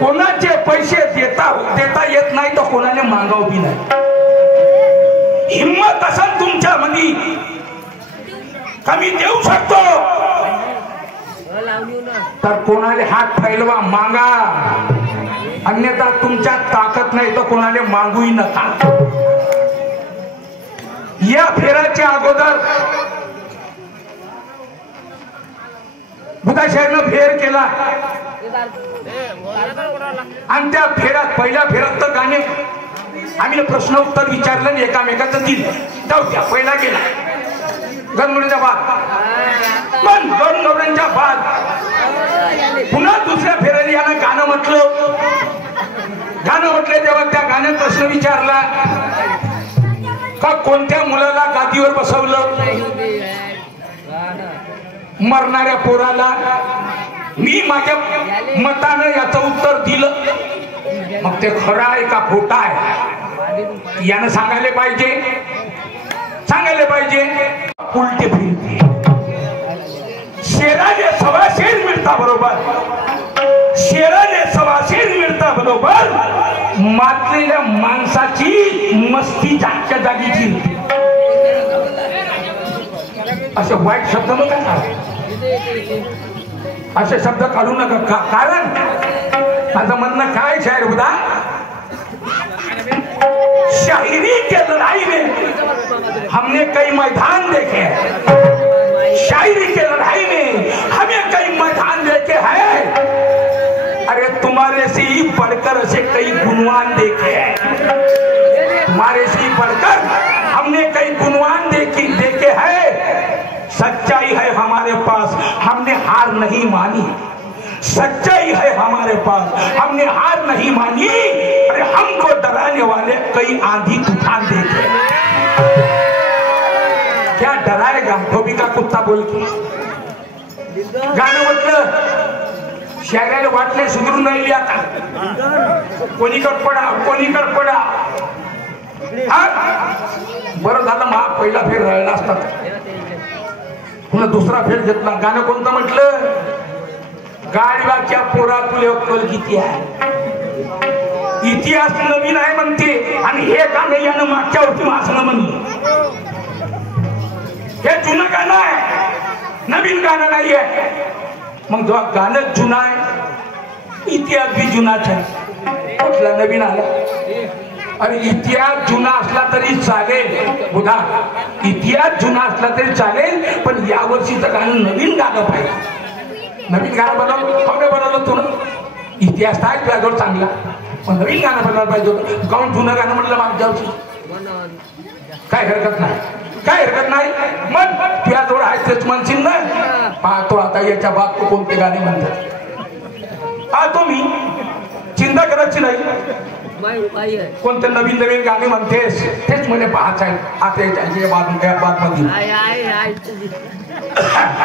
कोणाचे पैसे देता येत नाही तर कोणाने मागाव बी नाही. हिम्मत असेल तुमच्या मध्ये कमी देऊ शकतो तर कोणाले हात फैलवा, मागा. अन्यथा तुमच्या ताकद नाही तर कोणाले मागूही नका. या फेऱ्याच्या अगोदर बुधाशेरनं फेर केला आणि त्या फेऱ्यात पहिल्या फेऱ्यात तर गाणे आम्ही प्रश्न उत्तर विचारलं आणि एकामेकाचं दिलं. जाऊ द्या, पहिला गेला गणगोळीच्या बाद. पण गणगोळ्यांच्या बाद पुन्हा दुसऱ्या फेऱ्याने यानं गाणं म्हटलं. गाणं म्हटलं तेव्हा त्या गाण्यात प्रश्न विचारला का कोणत्या मुलाला गादीवर बसवलं? मरणाऱ्या पोराला. मी माझ्या मतानं याचं उत्तर दिलं. मग ते खरं आहे का खोटं आहे यानं सांगायला पाहिजे, सांगायला पाहिजे. उलटे फिरते शेराने सवाशेर मिळता बरोबर, शेराने सवाशेर मिळता बरोबर मारलेल्या माणसाची मस्ती जागच्या जागी फिरते. असे वाईट शब्द नका, असे शब्द काढू नका. कारण माझं म्हणणं काय शायर बुधा, शायरी के लड़ाई में हमने कई मैदान देखे हैं, शायरी के लड़ाई में हमें कई मैदान देखे हैं. अरे तुम्हारे से ही बढ़कर ऐसे कई गुणवान देखे हैं, तुम्हारे से ही बढ़कर हमने कई गुणवान देखे हैं. सच्चाई है हमारे पास, हमने हार नहीं मानी. सच्चाई है हमारे पास, हमने हार नहीं मानी. अरे हमको डराने वाले कई आंधी तूफान देखे. क्या डराएगा धोबी का कुत्ता बोल के. गाणं म्हटलं शायराला वाटले सुधरून राहिली आता. कोणीकड पडा. बरं झालं मा पहिला फेर राहिला असता पुन्हा दुसरा फेर घेतला. गाणं कोणतं म्हटलं? गाडीवाच्या पोरा तुले अक्कल किती आहे. इतिहास नवीन आहे म्हणते आणि हे गाणं यानं मागच्या वर्षी वाचणं म्हणलं. हे जुनं गाणं आहे, नवीन गाणं नाही आहे. मग जेव्हा गाणं जुनं आहे इतिहास बी जुनाच आहे. कुठला नवीन आला? अरे इतिहास जुना असला तरी चालेल बुधा, इतिहास जुना असला तरी चालेल, पण या वर्षीचं गाणं नवीन गाणं पाहिजे. नवीन गाणं बनवलं तू ना. इतिहास आहे तुझ्याजवळ चांगला, पण नवीन गाणं बनवायला पाहिजे होतं. काऊन जुनं गाणं म्हणलं मागच्या वर्षी? काय हरकत नाही, काय हरकत नाही. मग तुझ्याजवळ आहे तेच म्हणशील ना. पाहतो आता याच्या बाद तू कोणते गाणे म्हणतात. पाहतो मी, चिंता करायची नाही. कोणते नवीन नवीन गाणे म्हणतेस तेच मला पाहायचं आहे. आता याच्या बाद मध्ये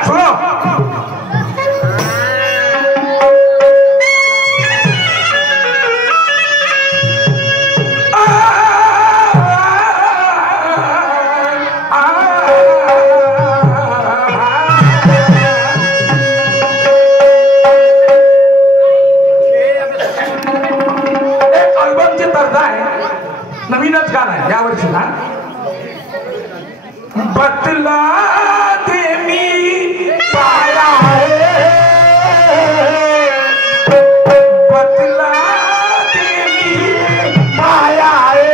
सुनो. नवीनच गाणं आहे यावर्षी ना. बतला दे मी पाया है, बतला दे मी पाया है.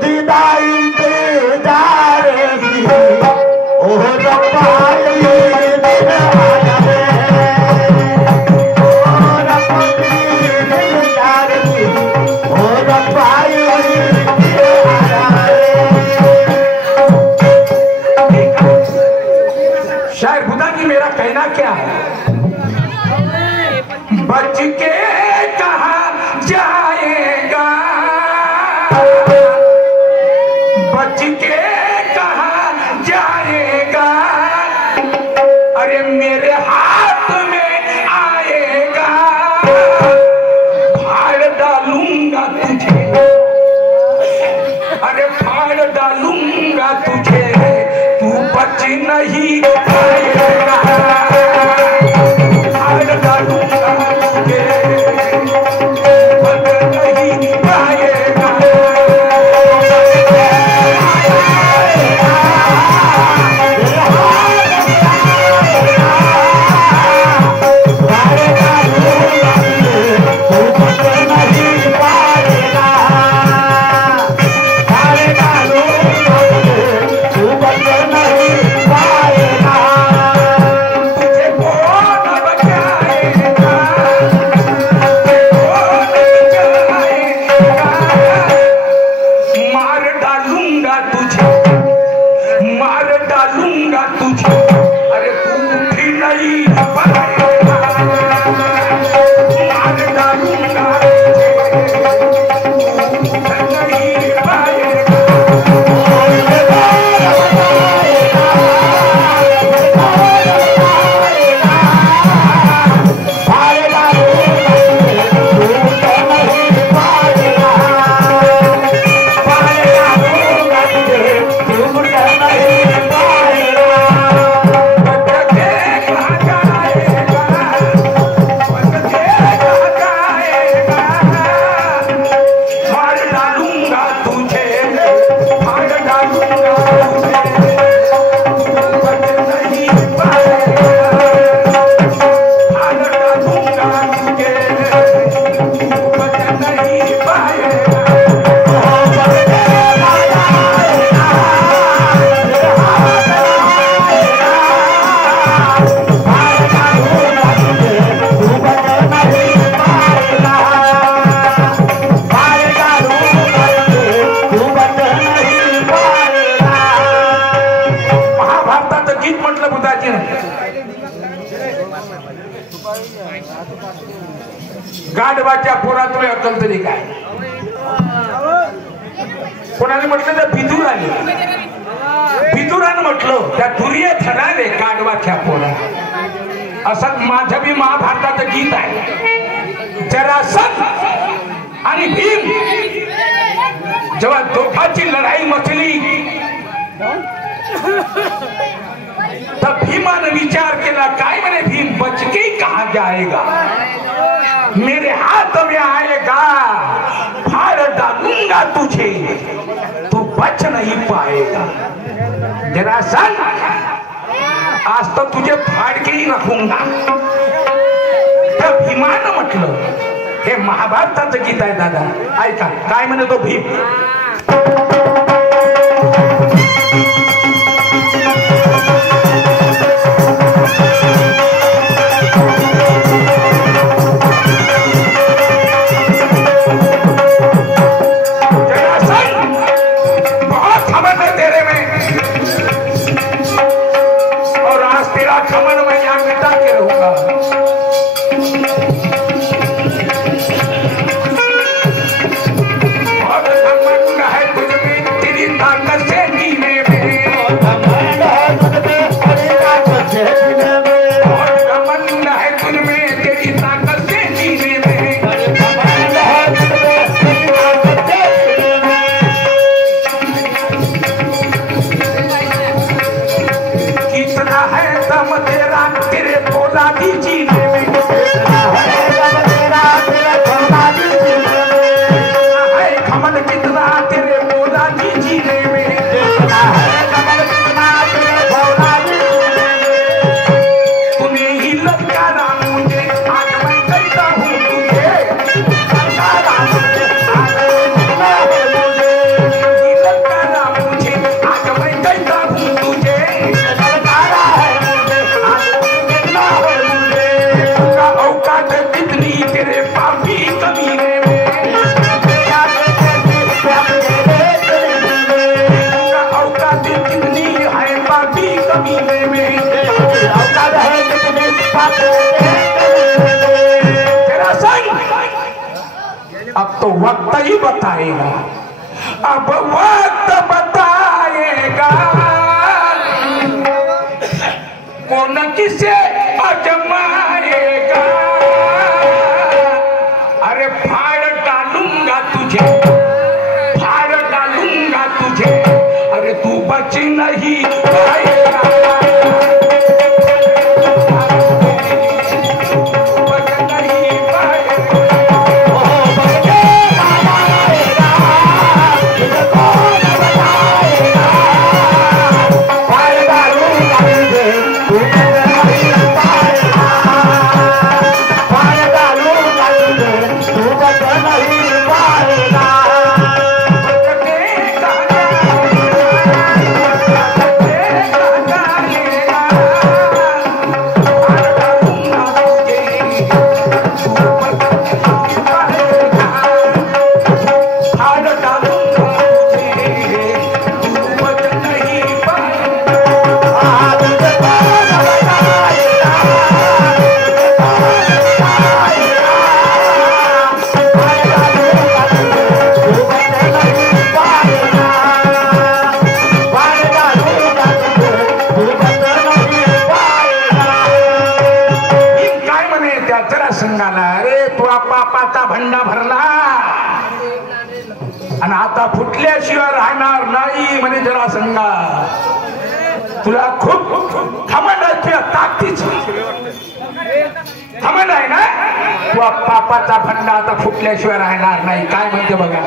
दीदाई बेदार ओ रब्बाई क्या है? बच के कहा जाएगा, बच के कहा जाएगा. अरे मेरे हाथ में आएगा, फाड़ डालूंगा तुझे. अरे फाड़ डालूंगा तुझे, तू बच नहीं आएगा. गाढवाच्या पोरा तुला अक्कल तरी काय? कोणाने म्हटलं तर बिदुराने, बिदुरानं म्हटलं त्या दुर्योधनाने गाढवाच्या पोरा. असं माझं बी महाभारताचं गीत आहे. जरासंध आणि भीम जेव्हा दोघांची लढाई मचली तर भीमाने विचार केला, काय म्हणे भीम, बच के कहा जाएगा, मेरे हाथ में आएगा, फाड़ डालूंगा तुझे, तू बच नहीं पाएगा. जरासंध आज तो तुझे फाड़ के ही रखूंगा. तर भीमानं म्हटलं, हे महाभारताचं गीत आहे दादा, ऐका काय म्हणे तो भीम. अब तो वक्त ही बताएगा, अब वक्त बताएगा कौन किसे आजमाएगा. अरे फाड़ डालूंगा तुझे, फाड़ डालूंगा तुझे, अरे तू बच नहीं पाएगा. भंडा भरला आणि आता फुटल्याशिवाय राहणार नाही म्हणे जरासंधा. तुला खूप घमंड आहे, ताकदीच घमंड आहे ना. तुझा पापाचा भंडा आता फुटल्याशिवाय राहणार नाही. काय म्हणते बघा.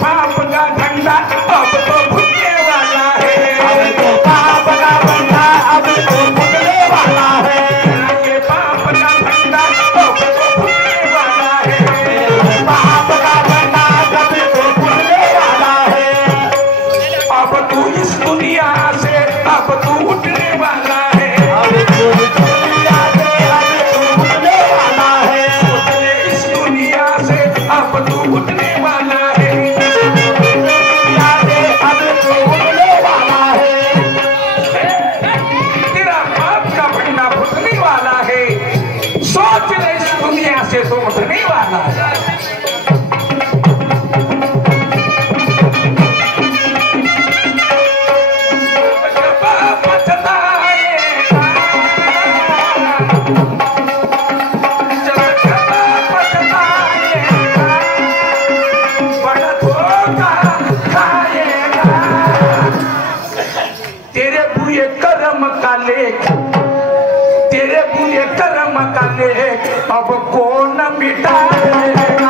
पाप का झंडा अब तो भूलने वाला से तो उठने वाला तेरे बुरे कर्म का लेख अब कौन मिटाएगा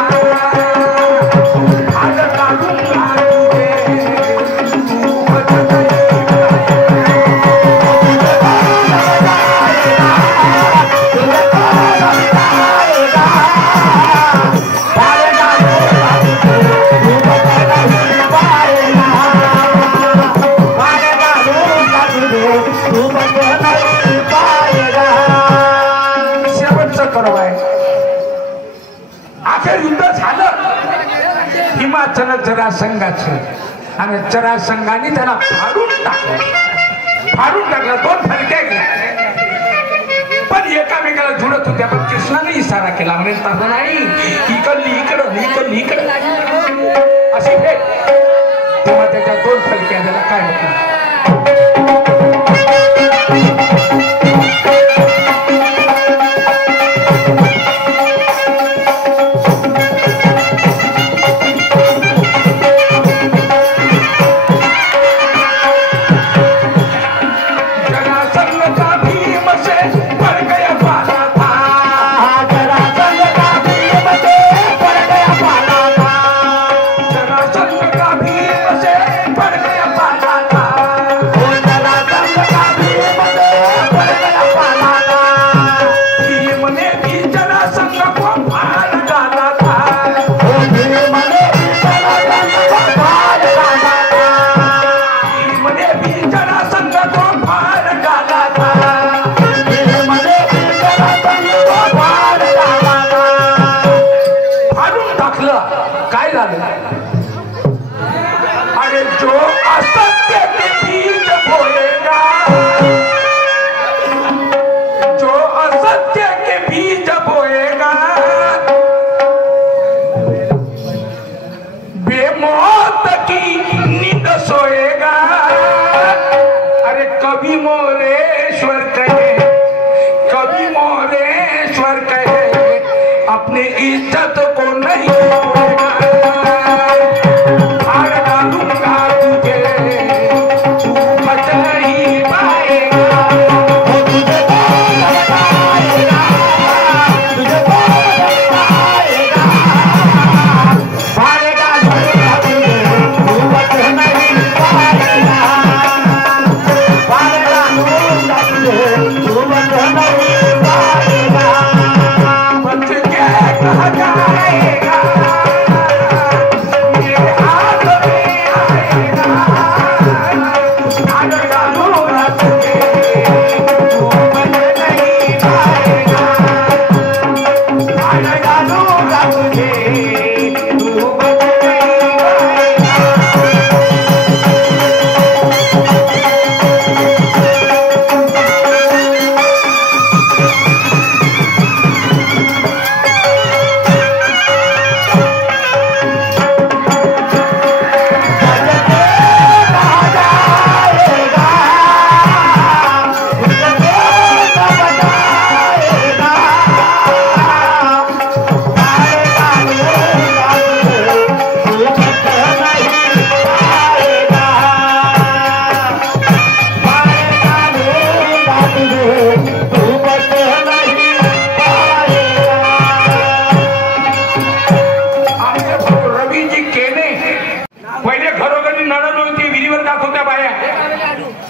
आज काटूंगा तुझे तू बच हिमाचल जरासंघाचं आणि जरासंघाने त्याला फाडून टाकलं दोन फलक्या गेल्या पण एकामेकाला जुळत होत्या पण कृष्णाने इशारा केला म्हणजे तसं नाही इकडली इकडं अशी भेट तेव्हा त्याच्या दोन फलक्या त्याला काय होत अपनी इज्जत को नहीं हार डालूंगा तुझे तू बच नहीं पाएगा तुझे हार डालूंगा तुझे तू बच नहीं पाएगा हार डालूंगा तुझे तू बच नहीं पाएगा कहा जाएगा मेरे हाथ में आएगा आज डालूंगा तुझे तू बच नहीं पाएगा आज डालूंगा तुझे तू बच नहीं पाएगा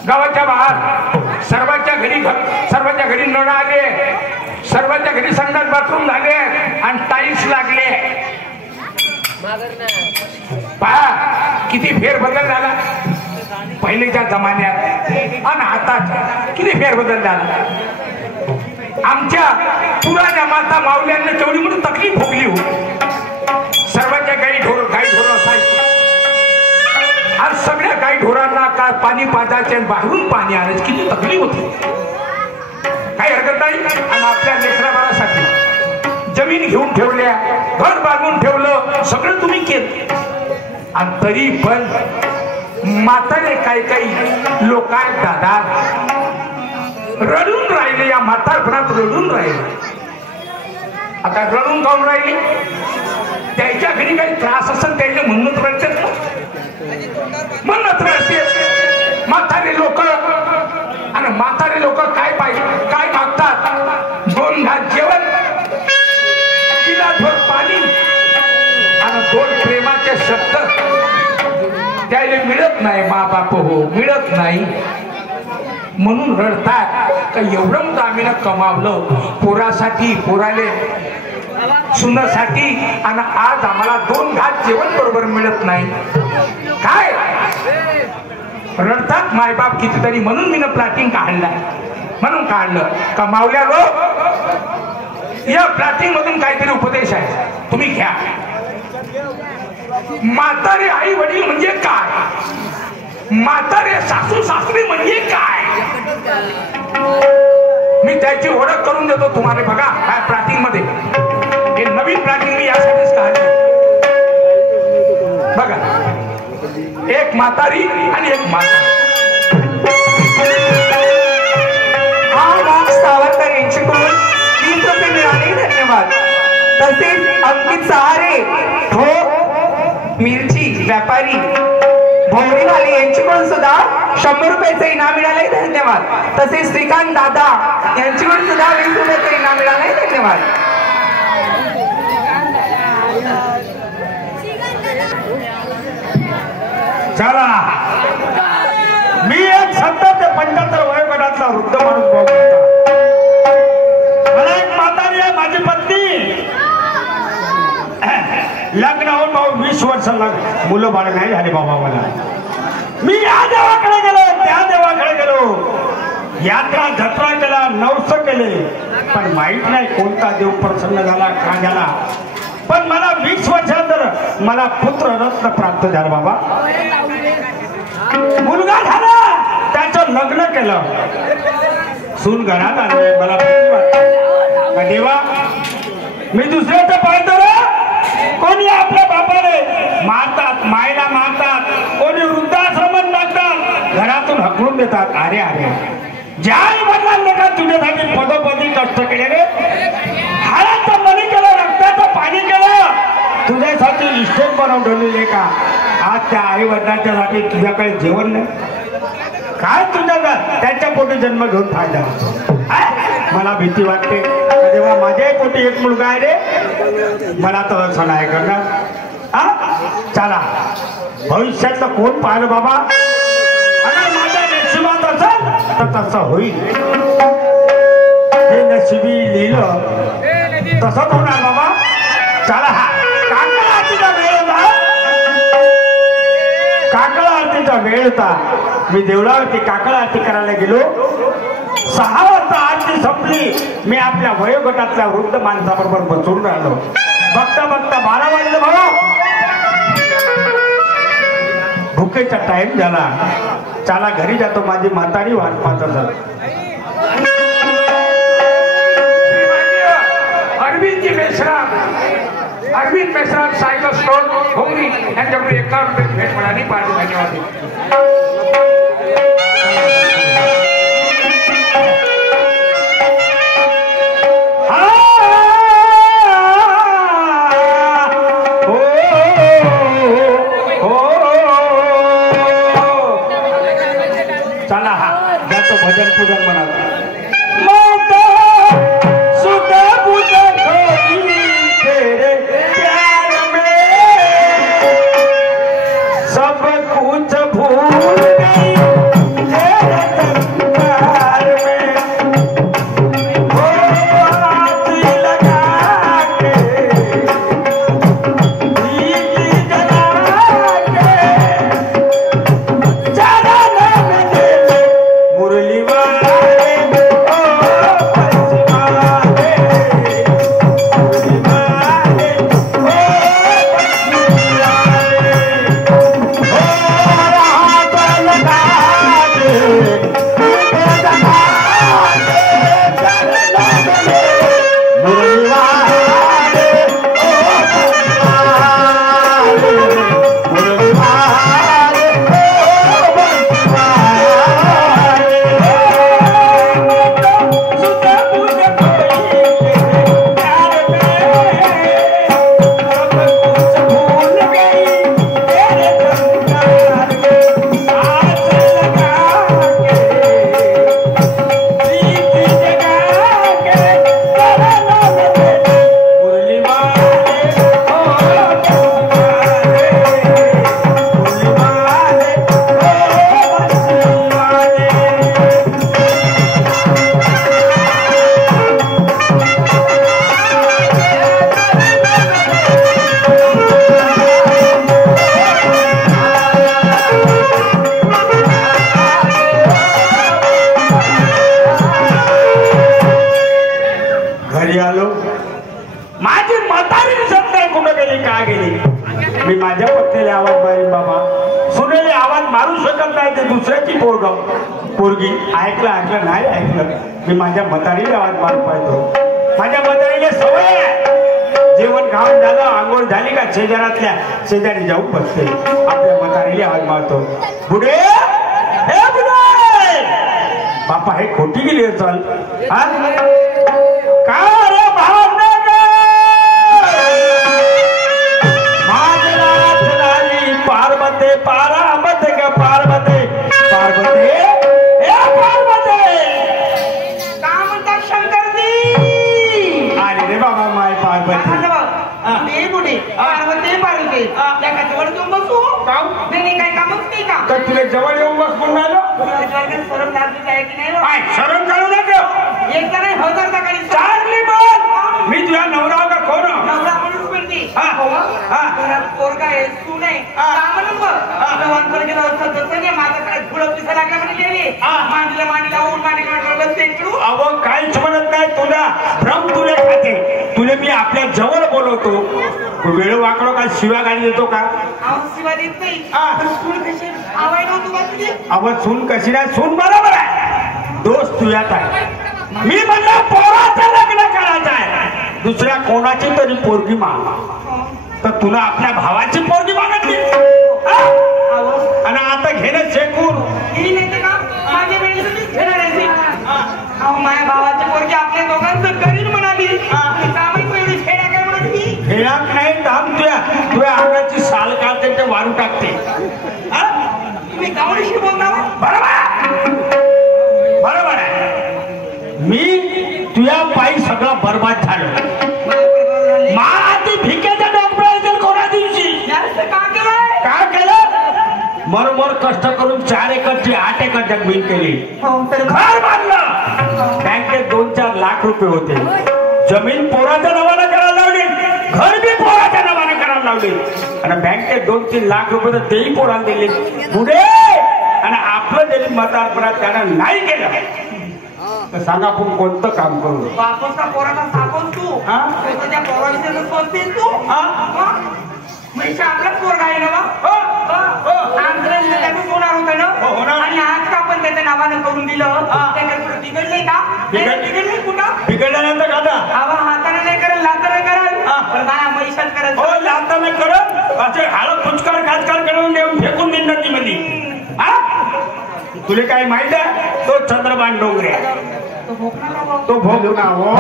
गावाच्या बाहेर सर्वांच्या घरी नळ आले सर्वांच्या घरी संडास बाथरूम झाले आणि टाईल्स लागले पहा किती फेरबदल झाला पहिलेच्या जमान्यात आणि आता किती फेरबदल झाला आमच्या पुराण्या माता माऊल्यांना तेवढी म्हणून तकलीफ भोगली हो सर्वांच्या गाई ढोर असायची आज सगळ्या गाई ढोरांना काय पाणी पाजायचे आणि बाहेरून पाणी आणायचे किती तकलीफ होती काही हरकत नाही आणि आपल्या लेकराबाळासाठी जमीन घेऊन ठेवल्या, घर बांधून ठेवलं, सगळं तुम्ही केलं, आणि तरी पण म्हातारे काही लोक आहेत दादा, रडून राहिले, या म्हातारपणात रडून राहिले. आता रडून जाऊन राहिली, त्याच्या घरी काही त्रास असेल त्याचे म्हणत रडतात ना, म्हणत रडते म्हातारे लोक. आणि म्हातारे लोक काय पाहिजे, काय मागतात? 2 घास जेवण, गिलासभर पाणी आणि 2 प्रेमाचे शब्द. त्याला मिळत नाही, मा बाप हो मिळत नाही, म्हणून रडतात का एवढं मोठं आम्ही ना कमावलं पोरासाठी, पोराले सुनासाठी, आणि आज आम्हाला 2 घास जेवण बरोबर मिळत नाही. काय रडतात मायबाप कितीतरी, म्हणून मी ना प्लॅटिंग काढलाय, म्हणून काढलं. कमावल्या लोक, या प्लॅटिंग मधून काहीतरी उपदेश आहे, तुम्ही घ्या. म्हातारे आई वडील म्हणजे काय, म्हातारे सासू सासरे म्हणजे काय, मी त्याची ओळख करून देतो तुम्हाला. बघा काय प्लॅटिंग मध्ये, हे नवीन प्लॅटिंग मी यासाठीच काढली. बघा, एक म्हातारी आणि एक म्हातारा. सावरकर यांच्याकडून 20 रुपये मिळाले, धन्यवाद. तसेच अंकित सहारे ठोक मिरची व्यापारी भोवरीवाले यांच्याकडून सुद्धा 100 रुपयाचं इनाम मिळाले, धन्यवाद. तसेच श्रीकांत दादा यांच्याकडून सुद्धा 20 रुपयाचं इनाम मिळाले, धन्यवाद. चला, मी एक 70 ते 75 वयोगटातला वृद्ध माणूस बघतो. मला एक म्हातारी आहे, माझी पत्नी. लग्न होऊन भाऊ 20 वर्ष मुलं बाळ नाही झाले बाबा मला. मी या देवाकडे गेलो, त्या देवाकडे गेलो, यात्रा जत्रा केला, नवस केले, पण माहित नाही कोणता देव प्रसन्न झाला का झाला. पण मला 20 वर्षानंतर मला पुत्र रत्न प्राप्त झालं बाबा. मुलगा झाला, त्याचं लग्न केलं, सून घरात आणले. मला वाटतं देवा, मी दुसऱ्याचं पाहतो रे. कोणी आपल्या बापाने मारतात, मायला मारतात, कोणी वृद्धाश्रमात मारतात, घरातून हकलून देतात. अरे अरे, ज्या आई वडिलांनी का तुझ्यासाठी पदोपदी कष्ट केले रे, हाडाचं मनी केलं, रक्ताचं पाणी केलं, तुझ्यासाठी इस्टेट बनवून ठेवलेले का, आज त्या आई वडिलांच्यासाठी तुझ्याकडे जेवण नाही. काय तुझ्या त्यांच्या पोटी जन्म घेऊन फायदा. मला भीती वाटते तेव्हा माझ्याही पोटी एक मुलगा आहे रे, मला तर असं नाही करणार. चला, भविष्यातलं कोण पाहिलं बाबा. अगर माझ्या नशिबात असेल तर तसं होईल. हे नशिबी लिहिलं तसंच होणार बाबा. चला, हा काकळ आरतीचा वेळ होता, काकळ आरतीचा वेळ होता. मी देवळावरती काकळ आरती करायला गेलो. 6 वाजता आरती संपली. मी आपल्या वयोगटातल्या वृद्ध माणसाबरोबर बसून राहिलो. बघता बघता 12 वाजले भाऊ. भुकेचा टाइम झाला. चला घरी जातो, माझी म्हातारी वाट पाहत असत. अरविंद मेश्राम सायकल स्टोर भोवरी यांच्याकडे 1 रुपये भेट मिळाली. पाठी धन्यवाद. चला, हा जातो भजन पूजन म्हणा. सब कुछ भूल गई म्हातारी दिसत नाही, कुठं गेली काय गेली. मी माझ्या पत्नीला आवाज मारेन बाबा. सुनेले आवाज मारू शकत नाही, ते दुसऱ्याची पोरगी. ऐकलं नाही ऐकलं, मी माझ्या म्हातारीला आवाज मारू पाहतो. माझ्या म्हातारीला सवय आहे, जेवण खाऊन झालं, आंघोळ झाली का शेजारी जाऊन बसते, आपल्या म्हातारीला आवाज मारतो. बुडे हे बुडे, बापा हे खोटी गेली चल. का रे भावना पार्वते पारावते का पार्वते पार्वते हे पार्वते का म्हणतात शंकरजी? अरे रे बाबा माय पार्वती. ते कुठे पार्वती पार्वती त्या जवळ घेऊन बसू नाही काय कामच नाही का? तर तुला जवळ येऊन बस म्हणून आलो. शरम लागली आहे की नाही? काय शरम करू नका. एकदा नाही 1000 टाकाली चांगली बोल. मी तुझ्या नवरा का कोण? नवरा म्हणून म्हणते पोरगा आहे तू नाही म्हणून बघ गेलं असतं तसं नाही. माझ्याकडे थोडं पिसा लागला म्हणजे गेली मांडीला ऊन मांडीला बसते. अव काहीच म्हणत नाही, तुला भ्रम तुला खाते. तुला मी आपल्या जवळ बोलवतो, वेळ वाकडो का शिवा गाडी देतो का? शिवा देत नाही. आवाज नव्हतो का तुझी? अव सून कशी नाही, सून बरोबर आहे, दोस्त तुझ्यात आहे. मी म्हणलं पोराचं लग्न करायचं आहे, दुसऱ्या कोणाची तरी पोरगी माग, तर तुला आपल्या भावाची पोरगी मागितली आणि आता घेणं शेकून माझ्या भावाची पोरगी आपल्या दोघांचं करीन म्हणाली. खेळात नाही थांब, तुझ्या अंगाची साल काढते ते वारू टाकते. तुम्ही गावडीशी बोलता बरोबर आहे. मी तुझ्या पायी सगळं बरबाद झालं. माती भिकेच्या डोंगरावर कोणा दिवशी काय केलं? मरमर कष्ट करून 4 एकरची 8 एकर जमीन केली, घर बांधलं. बँकेत 2-4 लाख रुपये होते. जमीन पोराच्या नावाने करायला लावली, घर बी पोराच्या नावाने करायला लावली, आणि बँकेत 2-3 लाख रुपये तर तेही पोराला दिले. पुढे आणि आपलं जरी म्हातारपणात त्यानं नाही केलं तर सांगा आपण कोणतं काम करू? बापूचा पोराचा सापन तू त्या पोराविषयी सोचतेस तू? म्हणजे आपलाच पोरगा आहे ना होणार होतं ना, आणि आज का आपण त्याच्या नावानं करून दिलं, त्याच्याकडे बिघडले का? बिघडले कुठं? बिघडल्यानंतर का हवा हाताने नाही करल, लाताने करल, पण माझ्या मैशात करल. हो लाताने करल, असे हाल पुचकार खाचकार करून देऊन फेकून देईन नदीमध्ये. तुला काय माहित आहे? तो चंद्रबाण डोंगरे, तो भोकना हो,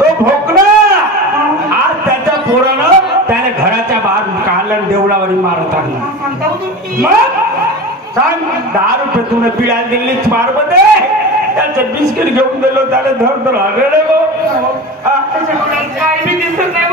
तो भोकना. आज त्याच्या पोरानं त्याने घराच्या बाहेर काढलं, देवळावरी मारत आणला. मग सांग 10 रुपये तुला पिळायला दिली पार्वती, त्याचं बिस्किट घेऊन दिलो, त्याला धर धर आगळे. काय बी दिसत नाही.